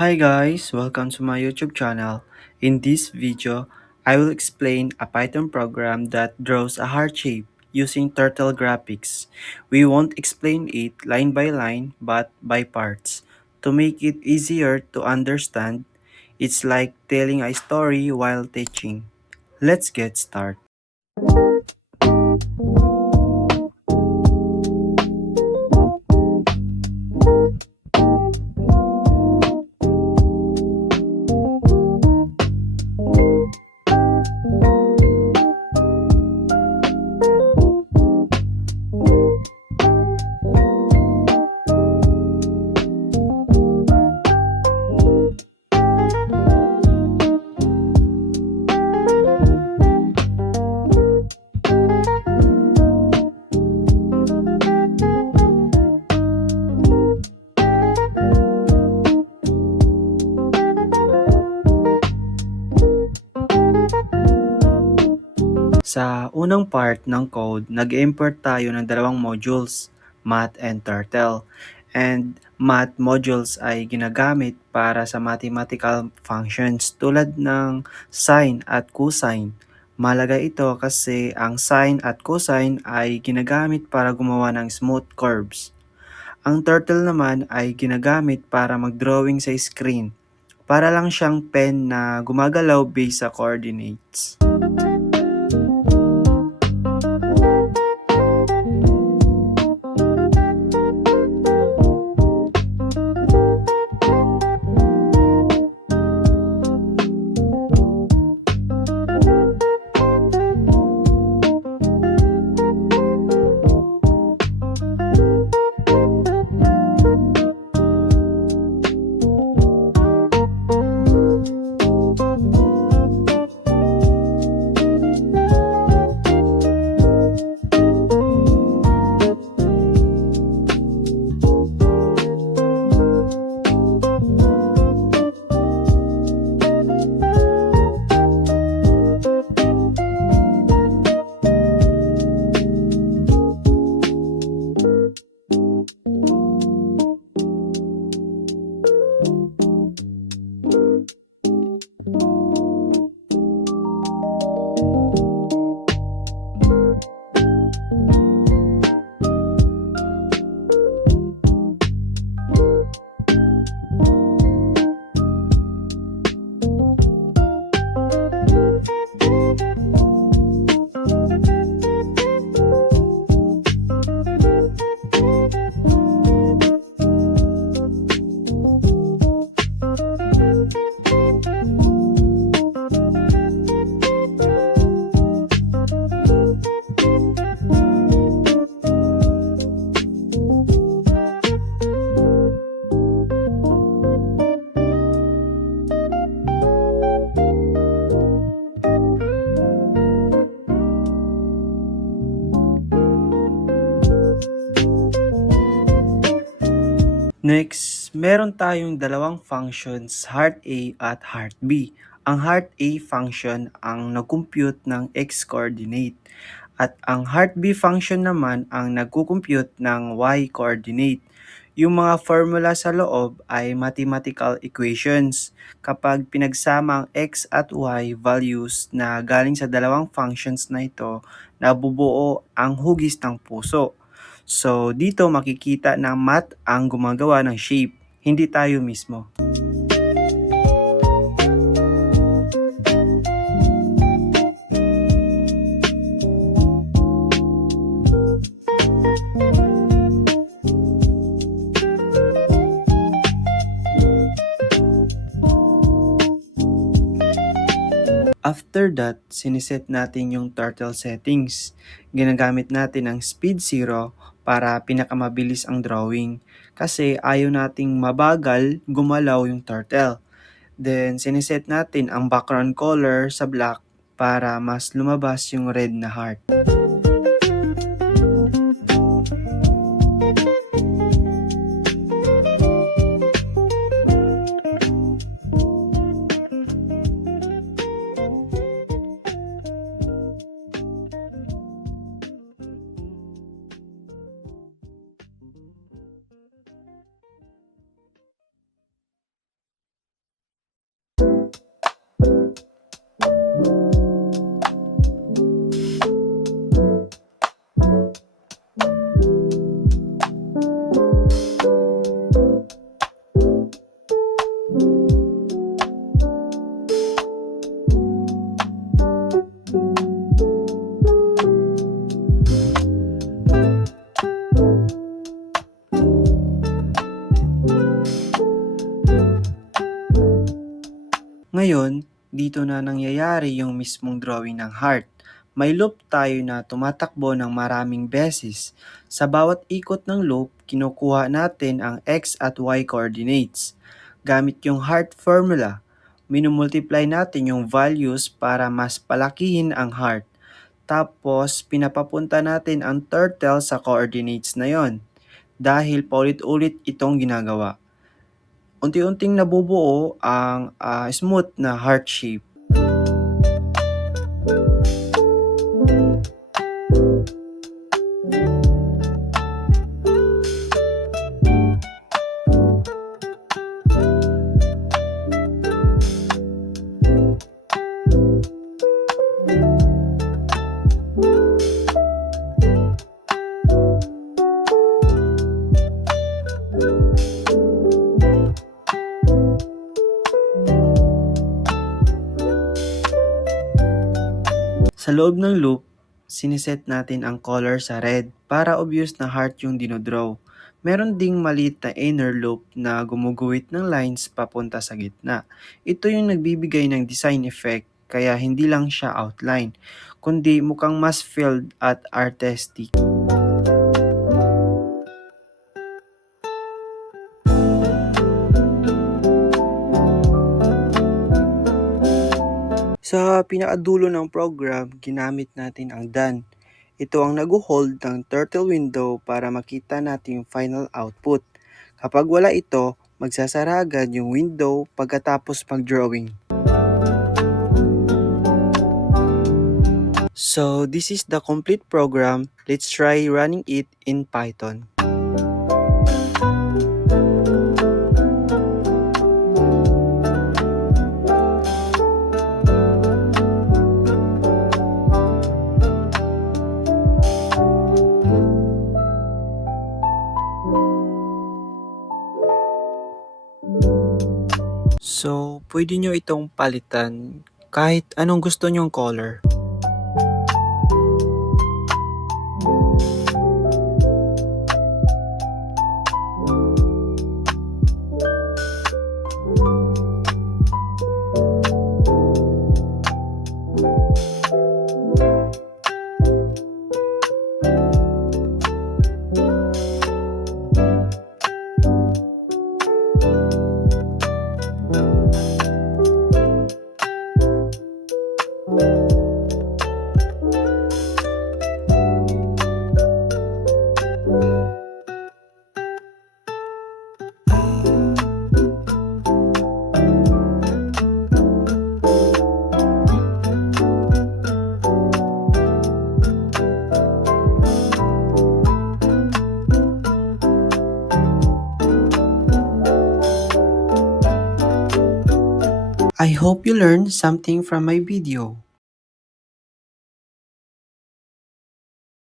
Hi guys, welcome to my YouTube channel. In this video, I will explain a Python program that draws a heart shape using Turtle graphics. We won't explain it line by line but by parts. To make it easier to understand, it's like telling a story while teaching. Let's get started. Sa unang part ng code, nag-import tayo ng dalawang modules, Math and Turtle. And Math modules ay ginagamit para sa mathematical functions tulad ng sine at cosine. Mahalaga ito kasi ang sine at cosine ay ginagamit para gumawa ng smooth curves. Ang turtle naman ay ginagamit para mag-drawing sa screen. Para lang siyang pen na gumagalaw based sa coordinates. Next, meron tayong dalawang functions, heart A at heart B. Ang heart A function ang nag-compute ng x-coordinate at ang heart B function naman ang nagko-compute ng y-coordinate. Yung mga formula sa loob ay mathematical equations. Kapag pinagsama ang x at y values na galing sa dalawang functions na ito, nabubuo ang hugis ng puso. So, dito makikita na math ang gumagawa ng shape, hindi tayo mismo. After that, siniset natin yung turtle settings. Ginagamit natin ang speed 0 para pinakamabilis ang drawing kasi ayaw nating mabagal gumalaw yung turtle. Then, siniset natin ang background color sa black para mas lumabas yung red na heart. Ngayon, dito na nangyayari yung mismong drawing ng heart. May loop tayo na tumatakbo ng maraming beses. Sa bawat ikot ng loop, kinukuha natin ang x at y coordinates. Gamit yung heart formula, minumultiply natin yung values para mas palakihin ang heart. Tapos, pinapapunta natin ang turtle sa coordinates na yon dahil paulit-ulit itong ginagawa. Unti-unting nabubuo ang smooth na heart shape. Sa loob ng loop, siniset natin ang color sa red para obvious na heart yung dinodraw. Meron ding maliit na inner loop na gumuguhit ng lines papunta sa gitna. Ito yung nagbibigay ng design effect kaya hindi lang siya outline, kundi mukhang mas filled at artistic. Sa pinakadulo ng program, ginamit natin ang done. Ito ang nag-hold ng turtle window para makita natin yung final output. Kapag wala ito, magsasara agad yung window pagkatapos mag-drawing. So, this is the complete program. Let's try running it in Python. So, pwede nyo itong palitan kahit anong gusto nyong color. I hope you learned something from my video.